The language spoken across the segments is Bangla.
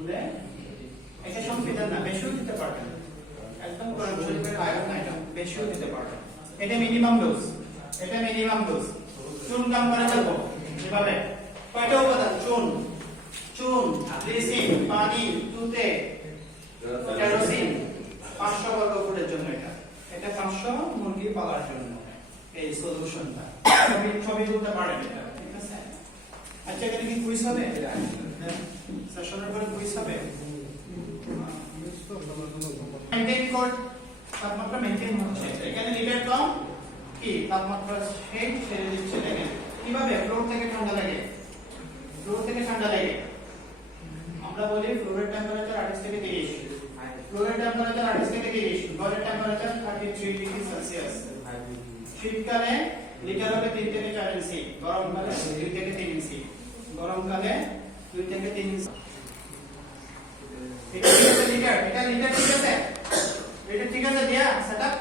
খুলে এটা সংবিধান না, বেশিও দিতে পারবেন, একদম কোরআন শরীফের আয়াত না, এটা বেশিও দিতে পারবেন। এটা মিনিমাম ডোজ, এটা মিনিমাম ডোজ। চুন কাম করে ফেলবো এভাবে। কয়টা উপাদান? চুন, চুন, গ্লিসিন, পানি, তুতে, কেরোসিন। 500 বর্গ ফুটের জন্য এটা, এটা 500 মুরগি পালার জন্য এই সলিউশনটা। সবই বলতে পারেন এটা, ঠিক আছে? আচ্ছা, এখানে কি কুইজ হবে? সেশনের পরে কুইজ হবে। মেইনটেইন কর, তাপমাত্রা মেইনটেইন হচ্ছে। এখানে লিটার কম কি তাপমাত্রা সেই ছেড়ে দিচ্ছে। দেখেন কিভাবে ফ্লোর থেকে ঠান্ডা লাগে, ফ্লোর থেকে ঠান্ডা লাগে। আমরা বলি ফ্লোরের টেম্পারেচার 28 থেকে 30, ফ্লোরের টেম্পারেচার 28 থেকে 30, ঘরের টেম্পারেচার 33 ডিগ্রি সেলসিয়াস। শীতকালে লিটার হবে 3 থেকে 4 ইঞ্চি, গরমকালে 2 থেকে 3 ইঞ্চি, গরমকালে 2 থেকে 3 ইঞ্চি। এটা ঠিক আছে লিটার, এটা লিটার ঠিক আছে, এটা ঠিক আছে দিয়া সেটআপ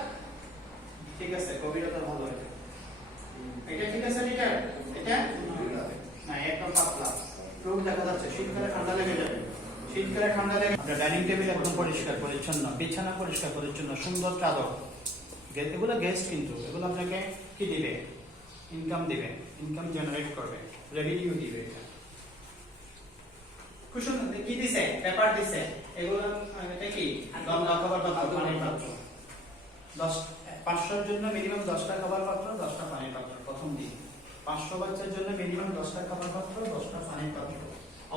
ঠিক আছে, গভীরতা ভালো এটা। এটা ঠিক আছে লিটার, এটা না একদম পাতলা। রোগ দেখা যাচ্ছে, শীতকালে ঠান্ডা লেগে যাবে, শীতকালে ঠান্ডা লেগে। আপনার ডাইনিং টেবিল একদম পরিষ্কার পরিচ্ছন্ন, বিছানা পরিষ্কার পরিচ্ছন্ন, সুন্দর চাদর। এগুলো গেস্ট, কিন্তু এগুলো আপনাকে কি দিবে? ইনকাম দিবে, ইনকাম জেনারেট করবে, রেভিনিউ দিবে। এটা কুশন কি দিছে? পেপার দিছে। এগুলো এটা কি গঙ্গা খাবার পাত্র, পানির পাত্র। 500 এর জন্য মিনিমাম 10টা খাবার পাত্র, 10টা পানির পাত্র প্রথম দিন। 500 বাচ্চার জন্য মিনিমাম 10টা খাবার পাত্র, 10টা পানির পাত্র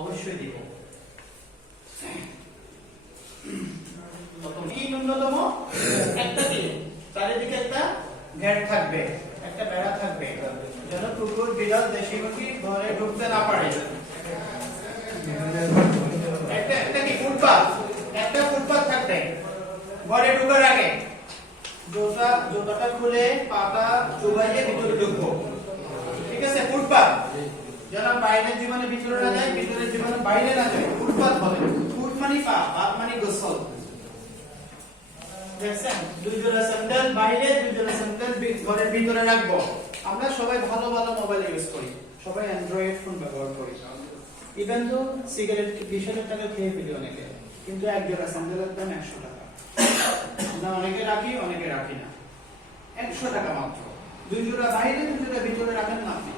অবশ্যই দিব। প্রথম কি ন্যূনতম একটা দিন চারিদিকে একটা ঘের থাকবে, একটা বেড়া থাকবে, যেন কুকুর, বিড়াল, দেশি মুরগি ঘরে ঢুকতে না পারে। একটা কি ফুটপাত, একটা ফুটপাত থাকবে ঘরে ঢোকার আগে। জুতাটা খুলে পাটা চুবাইয়ে ভিতরে ঢুকবো, ঠিক আছে? ফুটপাত যেন বাইরের জীবনে ভিতরে না যায়, ভিতরের জীবনে বাইরে না যায়, ফুটপাত বলে। ফুট মানে পা, বাত মানে গোসল। দেখছেন? 2 জোড়া স্যান্ডেল বাইরে, 2 জোড়া স্যান্ডেল ঘরের ভিতরে রাখবো। আমরা সবাই ভালো ভালো মোবাইল ইউজ করি, সবাই অ্যান্ড্রয়েড ফোন ব্যবহার করি। ইভেন তো সিগারেট 20,000 টাকা খেয়ে ফেলি অনেকে, কিন্তু এক জোড়া স্যান্ডেলের দাম 100 টাকা। আমরা অনেকে রাখি, অনেকে রাখি না। 100 টাকা মাত্র। 2 জোড়া বাইরে, 2 জোড়া ভিতরে রাখেন না আপনি।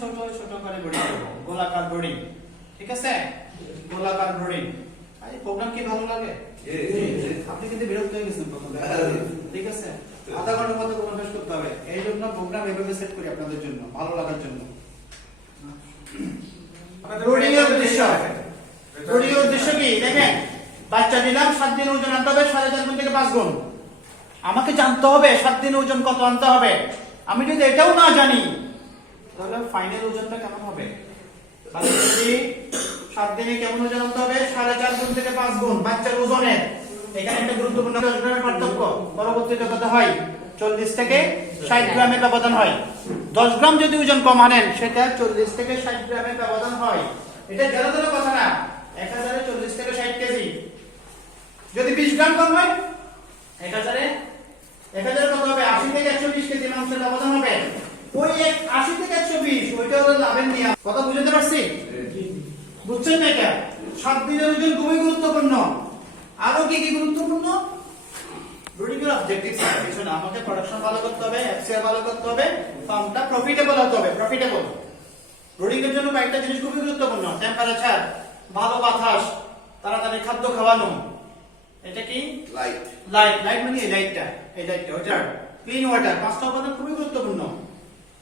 ছোট ছোট করে বড়ি দেব, গোলাকার বড়ি, ঠিক আছে? গোলাকার বড়ি। এই প্রোগ্রাম কি ভালো লাগে? আপনি কিন্তু বিরক্ত হয়ে গেছেন প্রথমে, ঠিক আছে? আধা ঘন্টার মধ্যে প্রোগ্রাম শেষ করতে হবে। এই জন্য প্রোগ্রাম এভাবে সেট করি আপনাদের জন্য, ভালো লাগার জন্য। রোডিং এর উদ্দেশ্য, রোডিং এর উদ্দেশ্য কি দেখেন? বাচ্চা দিলাম, 7 দিন ওজন আনতে হবে 4.5 গুণ থেকে 5 গুণ। আমাকে জানতে হবে 7 দিন ওজন কত আনতে হবে। আমি যদি এটাও না জানি তাহলে ফাইনাল ওজনটা কেমন হবে? তাহলে যদি 7 দিনে কেমন ওজন আনতে হবে? 4.5 গুণ থেকে 5 গুণ বাচ্চার ওজনের। এখানে একটা গুরুত্বপূর্ণ 10 গ্রামের পার্থক্য পরবর্তীতে কত হয়? 40 থেকে 60 গ্রামের ব্যবধান হয়। 10 গ্রাম যদি ওজন কম আনেন সেটা 40 থেকে 60 গ্রামের ব্যবধান হয়। এটা জানার কথা না। 1000 এ 40 থেকে 60 কেজি। যদি 20 গ্রাম কম হয় 1000 কত হবে? 80 থেকে 120 কেজি মাংসের ব্যবধান হবে। ওই 80 থেকে 120 ওইটা হলো লাভের নিয়ম। কথা বুঝতে পারছি? বুঝছেন না? এটা 7 দিনের ওজন খুবই গুরুত্বপূর্ণ। আরো কি কি গুরুত্বপূর্ণ? রুটিং এর অবজেক্টিভস আছে কিছু না। আমাকে প্রোডাকশন ভালো করতে হবে, এফসিআর ভালো করতে হবে, ফার্মটা প্রফিটেবল হতে হবে, প্রফিটেবল। রুটিং এর জন্য কয়েকটা জিনিস খুবই গুরুত্বপূর্ণ। টেম্পারেচার, ভালো বাতাস, তাড়াতাড়ি খাদ্য খাওয়ানো। এটা কি? লাইট। লাইট মানে এই লাইটটা, ওটা ক্লিন ওয়াটার। 5টা উপাদান খুবই গুরুত্বপূর্ণ।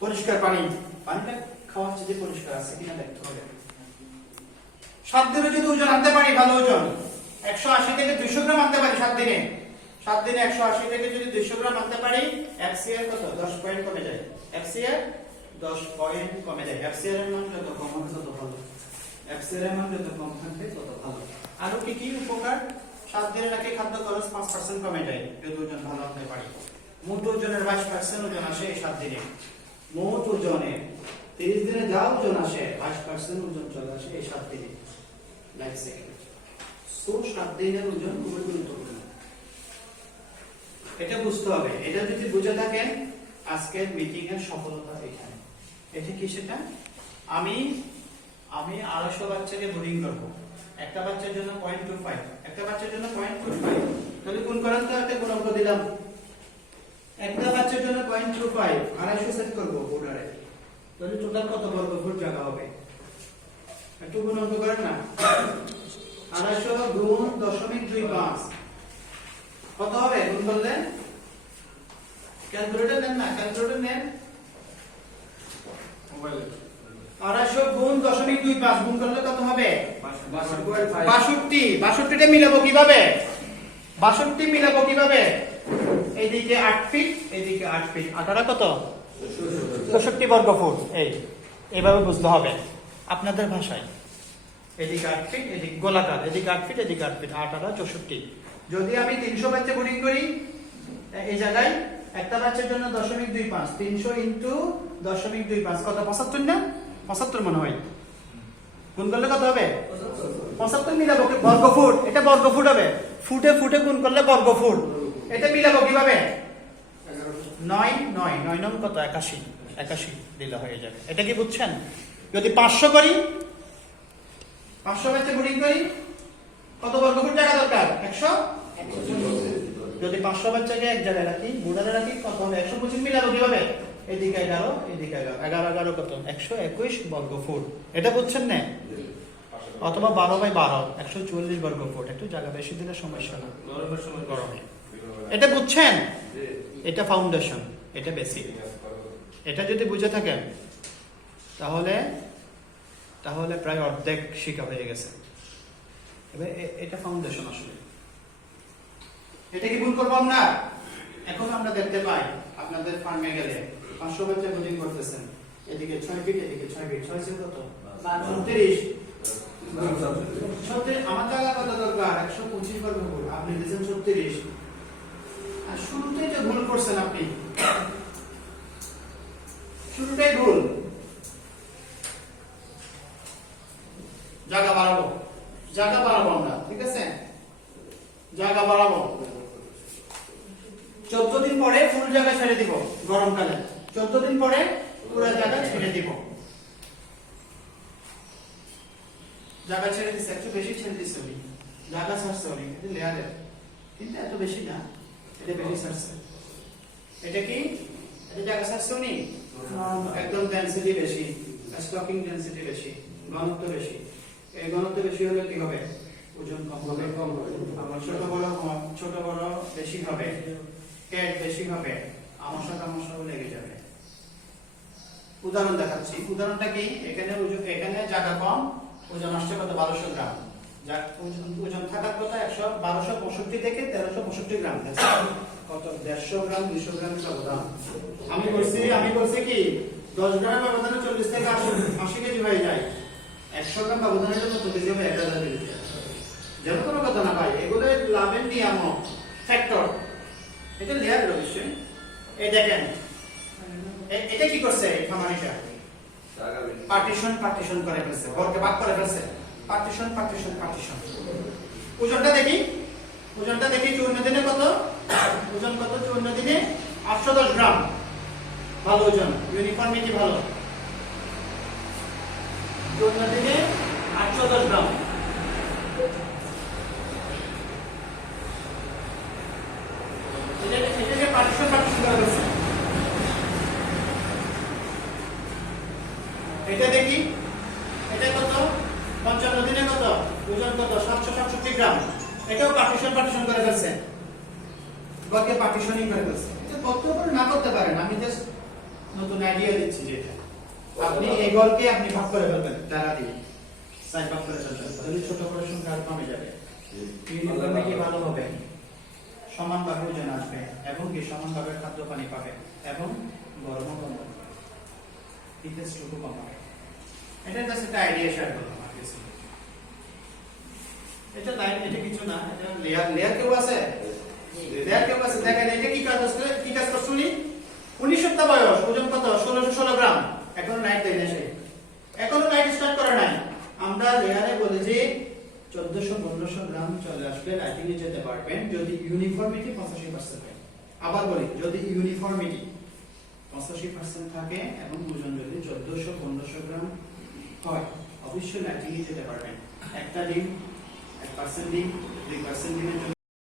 পরিষ্কার পানি, পানিটা খাওয়ার চেয়ে পরিষ্কার আছে কিনা দেখতে হবে। 7 দিনে যদি ওজন আনতে পারি, ভালো ওজন 180 থেকে 200 গ্রাম আনতে পারি 7 দিনে। 7 দিনে 180 থেকে যদি 200 গ্রাম আনতে পারি, এফসিআর কত? 10 পয়েন্ট কমে যায়। এফসিআর 10 পয়েন্ট কমে যায়। এফসিআর এর মান যত কম হবে তত ভালো। এফসিআর এর মান যত কম থাকবে তত ভালো। আর কি কি উপকার? 7 দিনে নাকি খাদ্য খরচ 5% কমে যায় যদি ওজন ভালো আনতে পারি। মোট ওজনের 22% ওজন আসে এই 7 দিনে। মোট ওজনে 30 দিনে যা ওজন আসে 22% ওজন চলে আসে এই 7 দিনে। Like second. সো 7 দিনের ওজন খুবই গুরুত্বপূর্ণ। এটা বুঝতে হবে। এটা যদি বুঝে থাকেন আজকের মিটিং এর সফলতা এখানে। এটা কি সেটা? আমি আমি 250 বাচ্চাকে বোর্ডিং করব, একটা বাচ্চার জন্য 0.25, একটা বাচ্চার জন্য 0.25, তাহলে গুণ করেন তো, একটা গুণাঙ্ক দিলাম, একটা বাচ্চার জন্য 0.25, 250 সেট করব বোর্ডারে, তাহলে টোটাল কত বর্গ ফুট জায়গা হবে? একটু গুণাঙ্ক করেন না, 250 গুণ 0.25 কত হবে গুণ করলে? ক্যালকুলেটর নেন না, ক্যালকুলেটর নেন। মোবাইলে 250 গুণ 0.25 গুণ করলে কত হবে? 62। 62টা মিলাবো কিভাবে? 62 মিলাবো কিভাবে? এইদিকে 8 ফিট, এইদিকে 8 ফিট, 18 কত? 64 বর্গ ফুট। এইভাবে বুঝতে হবে আপনাদের ভাষায়। এদিকে 8 ফিট, এদিকে গোলাকার, এদিকে 8 ফিট, এদিকে 8 ফিট, 18 64। যদি আমি 300 বাচ্চা বোর্ডিং করি, এই জায়গায় একটা বাচ্চার জন্য 0.25, 300 ইনটু 0.25 কত? 75 না? 75 মনে হয়। গুণ করলে কত হবে? 75 মিলাবো বর্গ ফুট, এটা বর্গ ফুট হবে, ফুটে ফুটে গুণ করলে বর্গ ফুট। এটা মিলাবো কিভাবে? 9 9 9 নং কত? 81, 81 দিলে হয়ে যাবে। এটা কি বুঝছেন? যদি 500 করি, 500 বাচ্চা বোর্ডিং করি, কত বর্গ ফুট জায়গা দরকার? 100। যদি 500 বাচ্চাকে এক জায়গায় রাখি, বোর্ডারে রাখি, কত হবে? 125 মিলাবো কিভাবে? এদিকে 11, এদিকে 11, 11 11 কত? 121 বর্গ ফুট। এটা বুঝছেন না? অথবা 12/12, 144 বর্গ ফুট। একটু জায়গা বেশি দিলে সমস্যা না, গরমে। এটা বুঝছেন? এটা ফাউন্ডেশন, এটা বেসিক। এটা যদি বুঝে থাকেন তাহলে তাহলে প্রায় অর্ধেক শিক্ষা হয়ে গেছে। এবার এটা ফাউন্ডেশন আসলে। এটা কি ভুল করবো আমরা? এখন আমরা দেখতে পাই আপনাদের ফার্মে গেলে 500 বাচ্চা বোর্ডিং করতেছেন, এদিকে 6 ফিট, এদিকে 6 ফিট, 6 ফিট কত? 36। আমার জায়গা কত দরকার? 125 বর্গ ফুট, আপনি দিয়েছেন 36। আর শুরুতেই তো ভুল করছেন আপনি, শুরুটাই ভুল। জায়গা বাড়াবো, জায়গা বাড়াবো আমরা, ঠিক আছে? জায়গা বাড়াবো। 14 দিন পরে ফুল জায়গা ছেড়ে দিব, গরমকালে 14 দিন পরে পুরো জায়গা ছেড়ে দিব। জায়গা ছেড়ে দিছে, একটু বেশি ছেড়ে দিছে, জায়গা ছাড়ছে অনেক, এটা লেয়ারের, কিন্তু এত বেশি না, এটা বেশি ছাড়ছে। এটা কি? এটা জায়গা ছাড়ছে উনি, একদম ডেনসিটি বেশি, স্টকিং ডেনসিটি বেশি, ঘনত্ব বেশি। এই ঘনত্ব বেশি হলে কি হবে? ওজন কম হবে, ছোট বড় বেশি হবে, ক্যাট বেশি হবে, আমসাও লেগে যাবে। উদাহরণ দেখাচ্ছি। উদাহরণটা কি? এখানে জায়গা কম, ওজন আসছে কত? 1200 গ্রাম। ওজন থাকার কথা 1265 থেকে 1365 গ্রাম, কত? 150 গ্রাম, 200 গ্রামের ব্যবধান। আমি বলছি কি 10 গ্রামের ব্যবধানে 40 থেকে 80 কেজি হয়ে যায়। 100 গ্রাম ব্যবধানে কত কেজি হবে? 1000 কেজি। যেন কোনো কথা না ভাই, এগুলো লাভের নিয়ম, ফ্যাক্টর। এটা লেয়ার রয়েছে। এই দেখেন, এটা কি করছে? খামারিটা পার্টিশন করে ফেলছে, ঘরকে ভাগ করে ফেলছে, পার্টিশন। ওজনটা দেখি 54 দিনে কত? ওজন কত? 54 দিনে 810 গ্রাম। ভালো ওজন, ইউনিফর্মিটি ভালো। 54 দিনে 810 গ্রাম। এটাকে পার্টিশন করে ফেলছে। এটা দেখি, এটা কত? 55 দিনে কত? ওজন কত? 767 গ্রাম। এটাও পার্টিশন করে ফেলছে, গড়কে পার্টিশনিং করে ফেলছে। এটা কত করে না করতে পারেন, আমি জাস্ট নতুন আইডিয়া দিচ্ছি। যেটা আপনি এই গড়কে আপনি ভাগ করে ফেলবেন, তারা দিয়ে সাইড ভাগ করে ফেলবেন, তাহলে ছোট বড় সংখ্যা আর কমে যাবে, ইউনিফর্মিটি ভালো হবে, সমানভাবে ওজন আসবে, এবং কি সমানভাবে খাদ্য পানি পাবে, এবং গরমও কম হবে, হিটস্ট্রোকও কম হবে। এটা জাস্ট একটা আইডিয়া শেয়ার করলাম আমার কাছে। এটা কিছু না, এটা লেয়ার কেউ আছে? দেখেন এটা কি কাজ করছে উনি? 19 সপ্তাহ বয়স, ওজন কত? 1616 গ্রাম। এখনো নাইট দেয় না, এখনো নাইট স্টার্ট করে নাই। আমরা লেয়ারে বলি যে 1400-1500 গ্রাম চলে আসলে লাইটিং এ যেতে পারবেন যদি ইউনিফর্মিটি 85% থাকে। আবার বলি, যদি ইউনিফর্মিটি 85% থাকে এবং ওজন যদি 1400-1500 গ্রাম হয় অবশ্যই ম্যাচিংয়ে যেতে পারবেন। একটা ডিম 1% ডিম 2% ডিমের জন্য